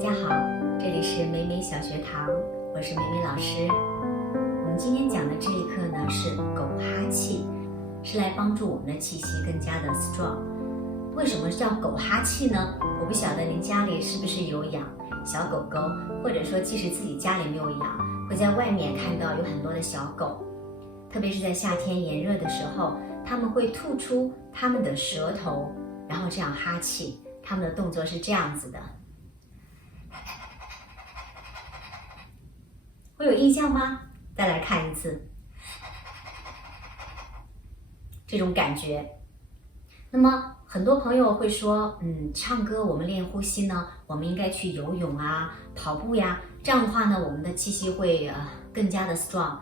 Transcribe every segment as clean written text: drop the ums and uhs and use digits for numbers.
家好，这里是美美小学堂，我是美美老师。我们今天讲的这一课呢是狗哈气，是来帮助我们的气息更加的 strong。为什么叫狗哈气呢？我不晓得您家里是不是有养小狗狗，或者说即使自己家里没有养，会在外面看到有很多的小狗，特别是在夏天炎热的时候，它们会吐出它们的舌头，然后这样哈气。它们的动作是这样子的，会有印象吗？再来看一次，这种感觉。那么很多朋友会说，唱歌我们练呼吸呢，我们应该去游泳啊、跑步呀，这样的话呢，我们的气息会更加的 strong。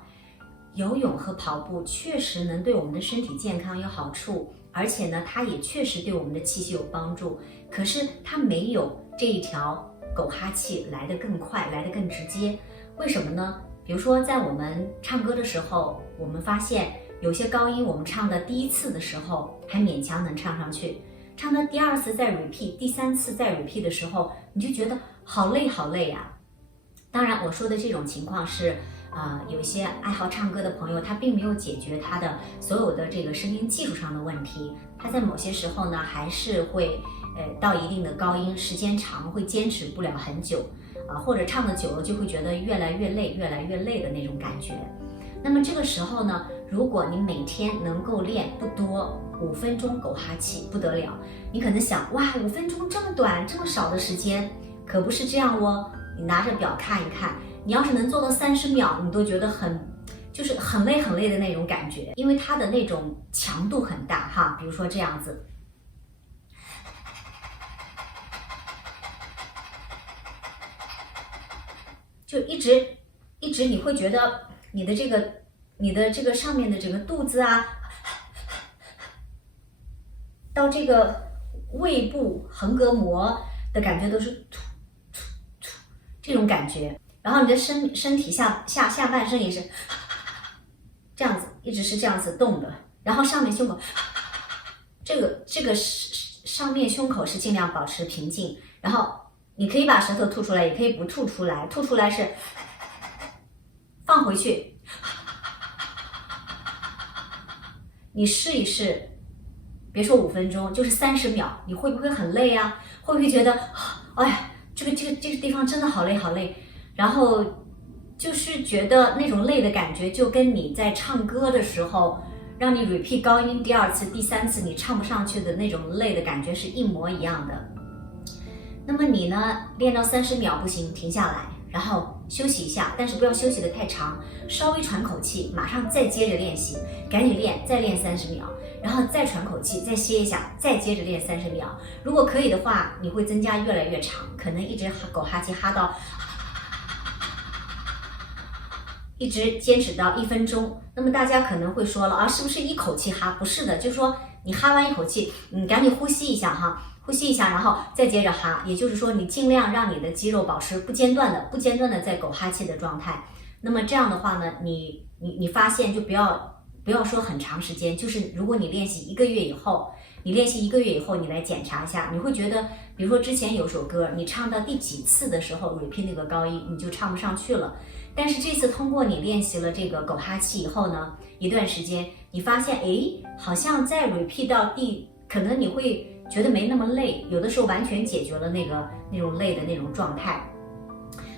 游泳和跑步确实能对我们的身体健康有好处，而且呢，它也确实对我们的气息有帮助。可是它没有这一条狗哈气来得更快，来得更直接。为什么呢？比如说在我们唱歌的时候，我们发现有些高音我们唱的第一次的时候还勉强能唱上去，唱到第二次再 repeat， 第三次再 repeat 的时候，你就觉得好累好累呀。当然我说的这种情况是有一些爱好唱歌的朋友，他并没有解决他的所有的这个声音技术上的问题，他在某些时候呢还是会到一定的高音，时间长会坚持不了很久或者唱的久了就会觉得越来越累，越来越累的那种感觉。那么这个时候呢，如果你每天能够练不多5分钟狗哈气，不得了。你可能想，哇，5分钟这么短，这么少的时间，可不是这样哦。你拿着表看一看，你要是能做到30秒，你都觉得就是很累很累的那种感觉，因为它的那种强度很大哈。比如说这样子，就一直你会觉得你的这个上面的这个肚子啊，到这个胃部横膈膜的感觉都是吐吐吐这种感觉，然后你的身体下半身也是这样子，一直是这样子动的，然后上面胸口这个上面胸口是尽量保持平静，然后你可以把舌头吐出来，也可以不吐出来，吐出来是放回去。你试一试，别说5分钟，就是30秒，你会不会很累啊？会不会觉得，哎呀，这个地方真的好累好累？然后就是觉得那种累的感觉，就跟你在唱歌的时候，让你 repeat 高音第2次、第3次你唱不上去的那种累的感觉是一模一样的。那么你呢，练到30秒不行，停下来，然后休息一下，但是不要休息的太长，稍微喘口气，马上再接着练习，赶紧练，再练30秒，然后再喘口气，再歇一下，再接着练30秒。如果可以的话，你会增加越来越长，可能一直狗哈气哈到一直坚持到1分钟。那么大家可能会说了是不是一口气哈？不是的，就是说你哈完一口气，你赶紧呼吸一下哈，呼吸一下，然后再接着哈。也就是说，你尽量让你的肌肉保持不间断的在狗哈气的状态。那么这样的话呢，你发现就不要说很长时间，就是如果你练习1个月以后，你来检查一下，你会觉得，比如说之前有首歌，你唱到第几次的时候 repeat 那个高音，你就唱不上去了。但是这次通过你练习了这个狗哈气以后呢，一段时间，你发现，好像再 repeat 到可能你会觉得没那么累，有的时候完全解决了那种累的那种状态。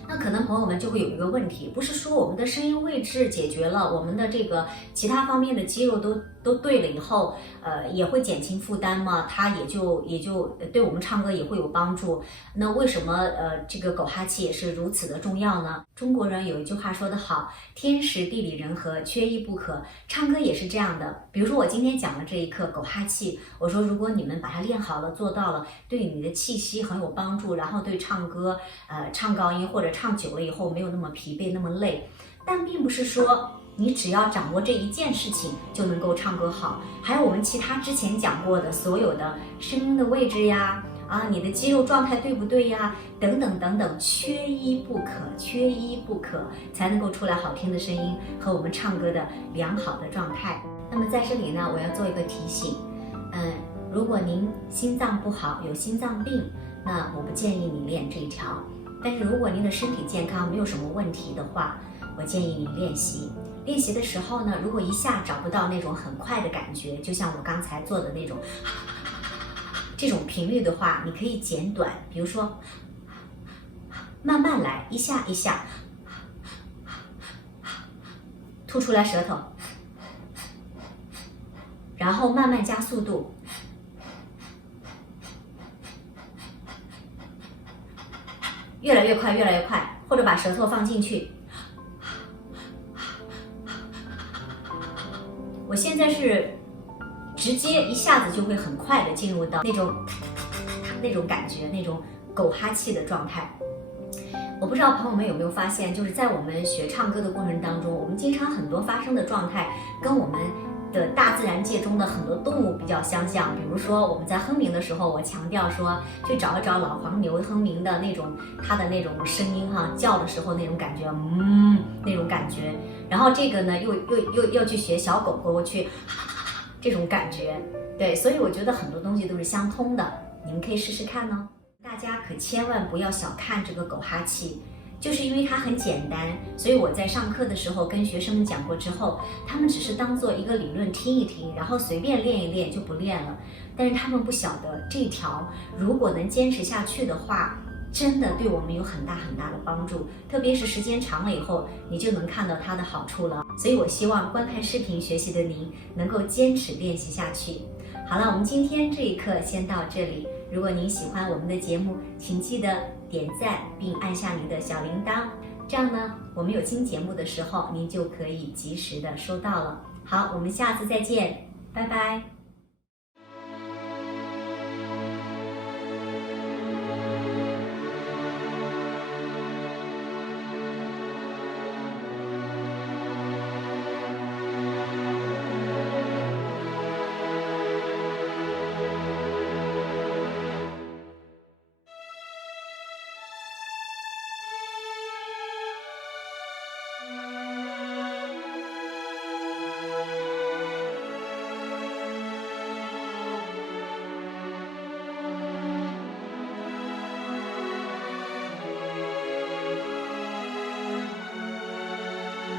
那可能朋友们就会有一个问题，不是说我们的声音位置解决了，我们的这个其他方面的肌肉都对了以后，也会减轻负担吗？它也就对我们唱歌也会有帮助。那为什么这个狗哈气也是如此的重要呢？中国人有一句话说得好，天时地利人和，缺一不可。唱歌也是这样的。比如说我今天讲的这一课狗哈气，我说如果你们把它练好了，做到了，对你的气息很有帮助，然后对唱歌唱高音或者唱久了以后没有那么疲惫那么累。但并不是说你只要掌握这一件事情就能够唱歌好，还有我们其他之前讲过的所有的声音的位置呀，你的肌肉状态对不对呀，等等等等，缺一不可，才能够出来好听的声音和我们唱歌的良好的状态。那么在这里呢，我要做一个提醒，如果您心脏不好，有心脏病，那我不建议你练这一条。但是如果您的身体健康没有什么问题的话，我建议你练习。练习的时候呢，如果一下找不到那种很快的感觉，就像我刚才做的那种这种频率的话，你可以减短，比如说慢慢来，一下一下，吐出来舌头，然后慢慢加速度，越来越快，越来越快，或者把舌头放进去。我现在是直接一下子就会很快的进入到那种感觉，那种狗哈气的状态。我不知道朋友们有没有发现，就是在我们学唱歌的过程当中，我们经常很多发生的状态跟我们的大自然界中的很多动物比较相像。比如说我们在哼鸣的时候，我强调说去找一找老黄牛哼鸣的那种它的那种声音哈，叫的时候那种感觉，那种感觉。然后这个呢又要去学小狗狗去这种感觉，对，所以我觉得很多东西都是相通的，你们可以试试看哦。大家可千万不要小看这个狗哈气，就是因为它很简单，所以我在上课的时候跟学生们讲过之后，他们只是当做一个理论听一听，然后随便练一练就不练了。但是他们不晓得这条如果能坚持下去的话，真的对我们有很大很大的帮助，特别是时间长了以后，你就能看到它的好处了。所以我希望观看视频学习的您能够坚持练习下去。好了，我们今天这一课先到这里。如果您喜欢我们的节目，请记得点赞并按下您的小铃铛，这样呢，我们有新节目的时候，您就可以及时的收到了。好，我们下次再见，拜拜。